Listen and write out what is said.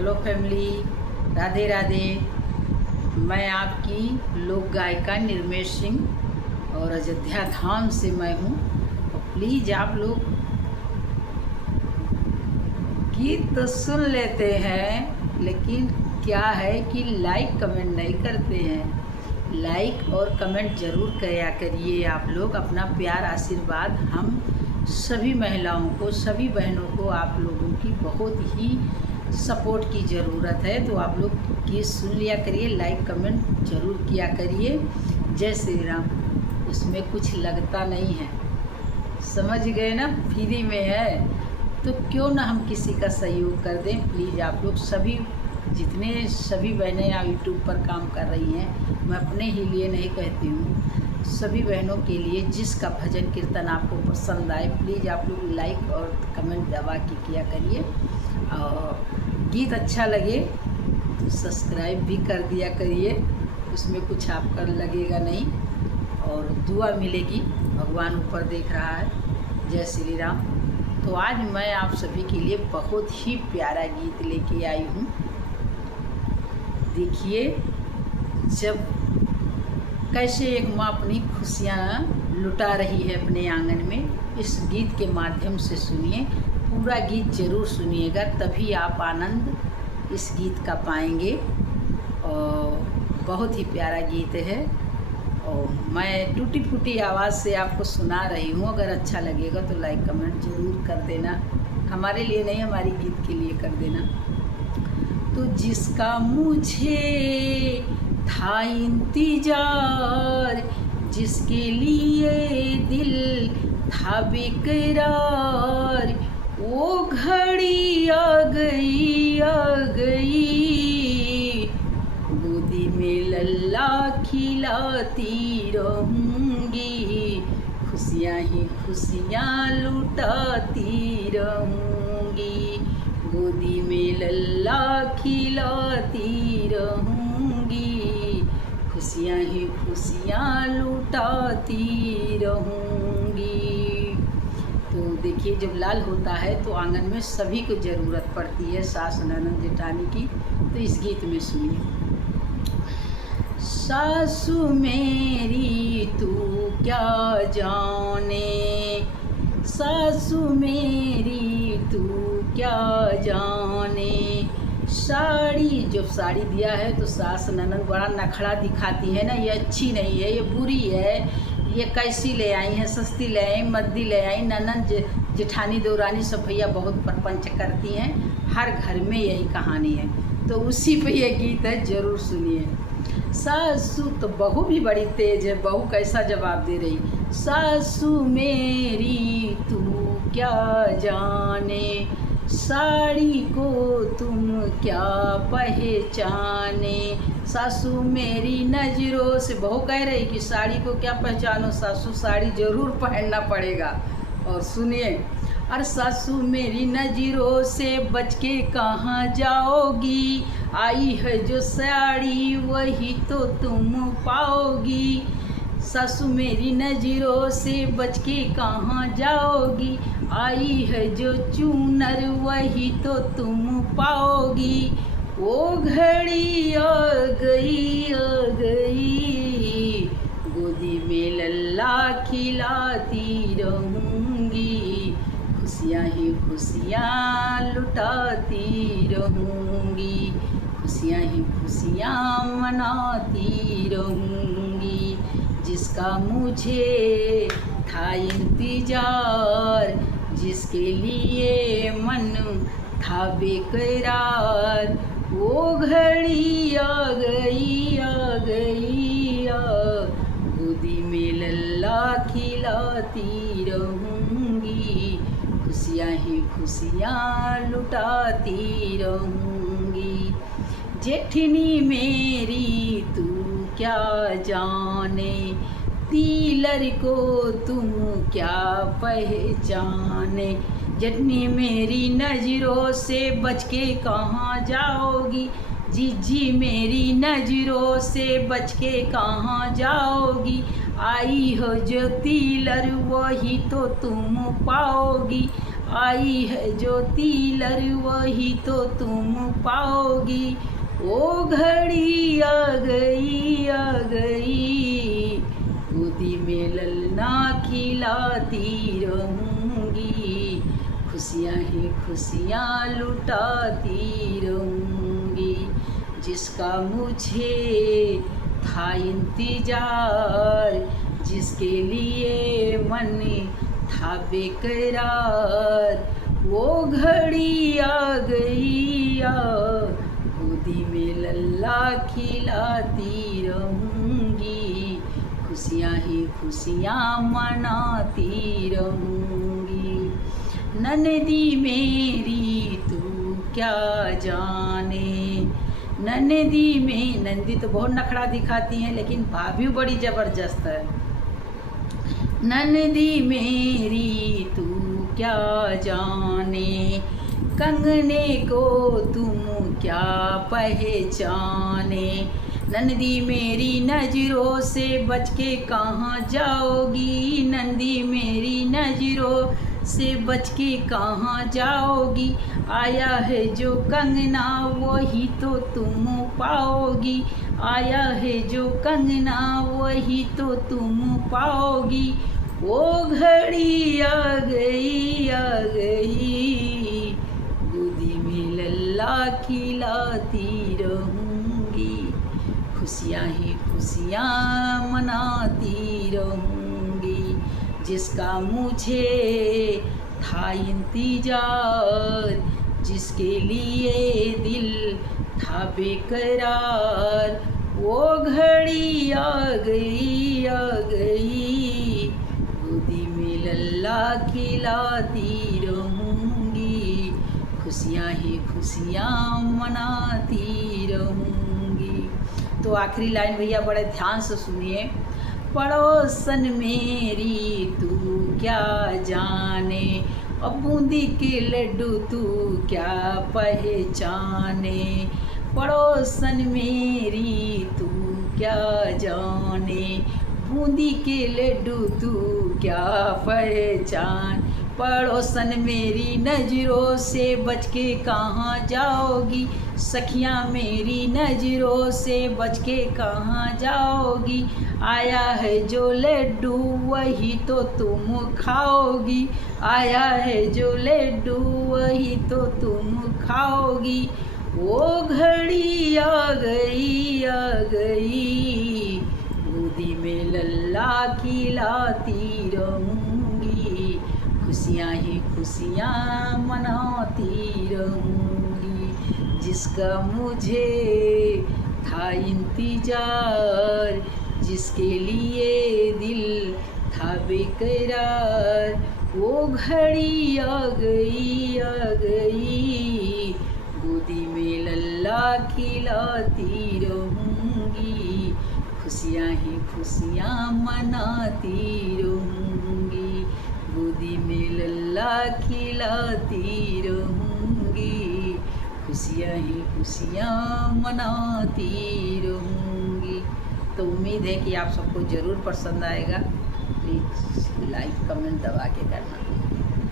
Hello family, Radhe Radhe. मैं आपकी लोक गायिका निर्मेश सिंह और अयोध्या धाम से मैं हूँ। और प्लीज़ आप लोग गीत तो सुन लेते हैं, लेकिन क्या है कि लाइक कमेंट नहीं करते हैं। लाइक और कमेंट ज़रूर किया करिए आप लोग। अपना प्यार आशीर्वाद हम सभी महिलाओं को, सभी बहनों को आप लोगों की बहुत ही सपोर्ट की ज़रूरत है। तो आप लोग गीत सुन लिया करिए, लाइक कमेंट ज़रूर किया करिए। जय श्री राम। उसमें कुछ लगता नहीं है, समझ गए ना, फ्री में है। तो क्यों ना हम किसी का सहयोग कर दें। प्लीज़ आप लोग सभी, जितने सभी बहनें यहाँ यूट्यूब पर काम कर रही हैं, मैं अपने ही लिए नहीं कहती हूँ, सभी बहनों के लिए जिसका भजन कीर्तन आपको पसंद आए, प्लीज़ आप लोग लाइक और कमेंट दबा के किया करिए। और गीत अच्छा लगे तो सब्सक्राइब भी कर दिया करिए, उसमें कुछ आपका लगेगा नहीं और दुआ मिलेगी। भगवान ऊपर देख रहा है। जय श्री राम। तो आज मैं आप सभी के लिए बहुत ही प्यारा गीत लेके आई हूँ। देखिए, जब कैसे एक माँ अपनी खुशियाँ लुटा रही है अपने आंगन में, इस गीत के माध्यम से सुनिए। पूरा गीत ज़रूर सुनिएगा, तभी आप आनंद इस गीत का पाएंगे। और बहुत ही प्यारा गीत है और मैं टूटी फूटी आवाज़ से आपको सुना रही हूँ। अगर अच्छा लगेगा तो लाइक कमेंट ज़रूर कर देना। हमारे लिए नहीं, हमारी गीत के लिए कर देना। तो जिसका मुझे था इंतजार, जिसके लिए दिल था बेकरार, वो घड़ी आ गई, आ गई। गोदी में लल्ला खिलाती रहूँगी, खुशियाँ ही खुशियाँ लुटाती रहूँगी। गोदी में लल्ला खिलाती रहूँगी, खुशियाँ ही खुशियाँ लुटाती रहूँगी। तो देखिए, जब लाल होता है तो आंगन में सभी को ज़रूरत पड़ती है, सास ननद जेठानी की। तो इस गीत में सुनिए। सासू मेरी तू क्या जाने, सासू मेरी तू क्या जाने। साड़ी, जब साड़ी दिया है तो सास ननद बड़ा नखड़ा दिखाती है ना, ये अच्छी नहीं है, ये बुरी है, ये कैसी ले आई हैं, सस्ती ले आई, मद्दी ले आई। ननद जेठानी देवरानी सब भैया बहुत प्रपंच करती हैं। हर घर में यही कहानी है। तो उसी पे ये गीत है, ज़रूर सुनिए। सासू तो बहू भी बड़ी तेज है, बहू कैसा जवाब दे रही। सासू मेरी तू क्या जाने, साड़ी को तुम क्या पहचाने। सासू मेरी नज़रों से, बहू कह रही कि साड़ी को क्या पहचानो, सासू साड़ी ज़रूर पहनना पड़ेगा। और सुनिए, और सासू मेरी नज़रों से बच के कहाँ जाओगी, आई है जो साड़ी वही तो तुम पाओगी। सासू मेरी नज़रों से बच के कहाँ जाओगी, आई है जो चूनर वही तो तुम पाओगी। वो घड़ी आ गई, आ गई। गोदी में लल्ला खिलाती रहूँगी, खुशियाँ ही खुशियाँ लुटाती रहूँगी, खुशियाँ ही खुशियाँ मनाती रहूँगी। जिसका मुझे था इंतजार, जिसके लिए मन था बेकरार, वो घड़ी आ गई, आ गई। गोदी में लल्ला खिलाती रहूँगी, खुशियाँ ही खुशियाँ लुटाती रहूँगी। जेठनी मेरी तू क्या जाने, तीलर को तुम क्या पहचाने। जेठनी मेरी नज़रों से बच के कहाँ जाओगी, जीजी मेरी नज़रों से बच के कहाँ जाओगी। आई हो जो तीलर वही तो तुम पाओगी, आई है जो तीलर वही तो तुम पाओगी। ओ घड़ी आ गई आ गई, गोदी में ललना खिलाती रहूँगी, खुशियाँ ही खुशियाँ लुटाती रहूँगी। जिसका मुझे था इंतजार, जिसके लिए मन था बेकरार, वो घड़ी आ गई आ, गोदी में लल्ला खिलाती रहूँगी, खुशियाँ ही खुशियाँ मनाती रहूँगी। ननदी मेरी तू क्या जाने, ननदी में, नंदी तो बहुत नखरा दिखाती हैं लेकिन भाभी बड़ी ज़बरदस्त है। ननदी मेरी तू क्या जाने, कंगने को तुम क्या पहचाने। नंदी मेरी नजरों से बच के कहाँ जाओगी, नंदी मेरी नजरों से बच के कहाँ जाओगी। आया है जो कंगना वही तो तुम पाओगी, आया है जो कंगना वही तो तुम पाओगी। वो घड़ी आ गई आ गई, गोदी में लल्ला खिलाती रहूँगी, खुशियाँ ही खुशियाँ मनाती रहूँगी। जिसका मुझे था इंतजार, जिसके लिए दिल था बेकरार, वो घड़ी आ गई आ गई, गोदी में लल्ला खिलाती रहूँगी, खुशियाँ ही खुशियाँ मनाती रहूँगी। तो आखिरी लाइन भैया बड़े ध्यान से सुनिए। पड़ोसन मेरी तू क्या जाने, और बूंदी के लड्डू तू क्या पहचाने। पड़ोसन मेरी तू क्या जाने, बूंदी के लड्डू तू क्या पहचान। पड़ोसन मेरी नजरों से बच के कहाँ जाओगी, सखियाँ मेरी नजरों से बच के कहाँ जाओगी। आया है जो लड्डू वही तो तुम खाओगी, आया है जो लड्डू वही तो तुम खाओगी। वो घड़ी आ गई आ गई, गोदी में लल्ला खिलाती रहूँगी, खुशियाँ ही खुशियाँ मनाती रहूँगी। जिसका मुझे था इंतजार, जिसके लिए दिल था बेकरार, वो घड़ी आ गई आ गई, गोदी में लल्ला खिलाती रहूँगी, खुशियाँ ही खुशियाँ मनाती रहूँगी, गोदी में लल्ला खिलाती रहूँगी, खुशियाँ ही खुशियाँ मनाती रहूँगी। तो उम्मीद है कि आप सबको ज़रूर पसंद आएगा। प्लीज़ लाइक कमेंट दबा के करना।